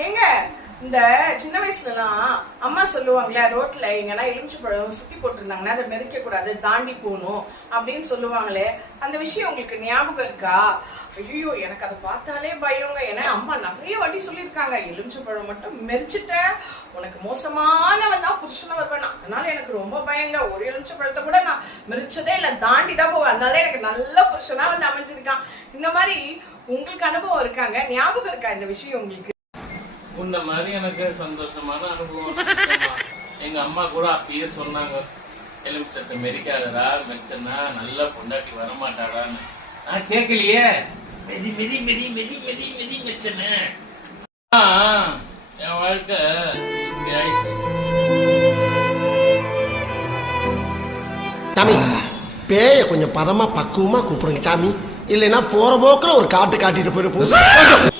ஏங்க இந்த சின்ன வயசுலலாம் அம்மா சொல்லுவாங்களே ரோட்ல எங்கன்னா எலுமிச்சம்பழம் சுத்தி போட்டிருந்தாங்கன்னா அதை மெரிக்க கூடாது, தாண்டி போகணும் அப்படின்னு சொல்லுவாங்களே, அந்த விஷயம் உங்களுக்கு ஞாபகம் இருக்கா? ஐயோ, எனக்கு அதை பார்த்தாலே பயங்க. ஏன்னா அம்மா நிறைய வாட்டி சொல்லியிருக்காங்க, எலுமிச்சம்பழம் மட்டும் மெரிச்சுட்ட உனக்கு மோசமானவன் தான் புருஷனை வருவேன். அதனால எனக்கு ரொம்ப பயங்க. ஒரு எலுமிச்சம்பழத்தை கூட நான் மெரிச்சதே இல்லை, தாண்டி தான் போவேன். அதனால எனக்கு நல்ல புருஷனா வந்து அமைஞ்சிருக்கான். இந்த மாதிரி உங்களுக்கு அனுபவம் இருக்காங்க? ஞாபகம் இருக்கா இந்த விஷயம் உங்களுக்கு? உன்ன மாதிரி எனக்கு சந்தோஷமான அனுபவம். எங்க அம்மா கூட அப்பயே சொன்னாங்க, எலுமிச்சத்தை மெரிக்காதடா, மெரிச்சனா நல்ல பொண்டாட்டி வரமாட்டாடான்னு. நான் கேட்கலையே, மெதி மெதி மெதி மெதி மெதி மெதி மெச்சனே. என் வாழ்க்கை இப்படி ஆயிடுச்சு. சாமி, பேய கொஞ்சம் பதமா பக்குவமா கூப்பிடுங்க சாமி, இல்லைன்னா போற போக்குல ஒரு காட்டு காட்டிட்டு போயிரு.